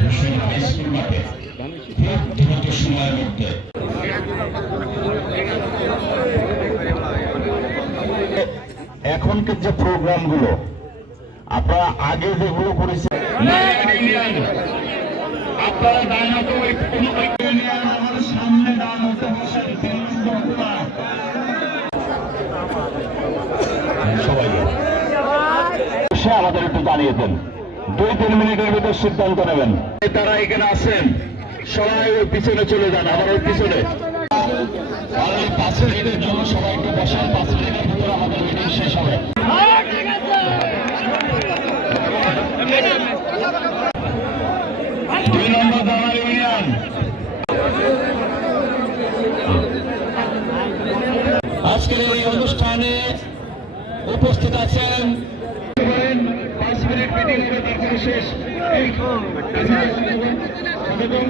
ভূষণ high মাঠে খুব দ্রুত সময়ের মধ্যে এখনকার যে প্রোগ্রামগুলো আপনারা আগে যেগুলো করেছেন আপনারা আমার সামনে বসেন সবাই। আমাদের একটু জানিয়ে দেন। দুই তিন মিনিটের ভিতর সিদ্ধান্ত নেবেন। তারা এখানে আছেন সবাই ওই পিছনে চলে যান আবার ওই পিছনে। আর ওই পাঁচ মিনিটের জন্য সবাই একটু বসেন পাঁচ মিনিটের ভিতরে আমাদের মিটিং শেষ হবে। দুই নম্বর দামার ইউনিয়ন। আজকের এই অনুষ্ঠানে উপস্থিত আছেন বিশেষ এবং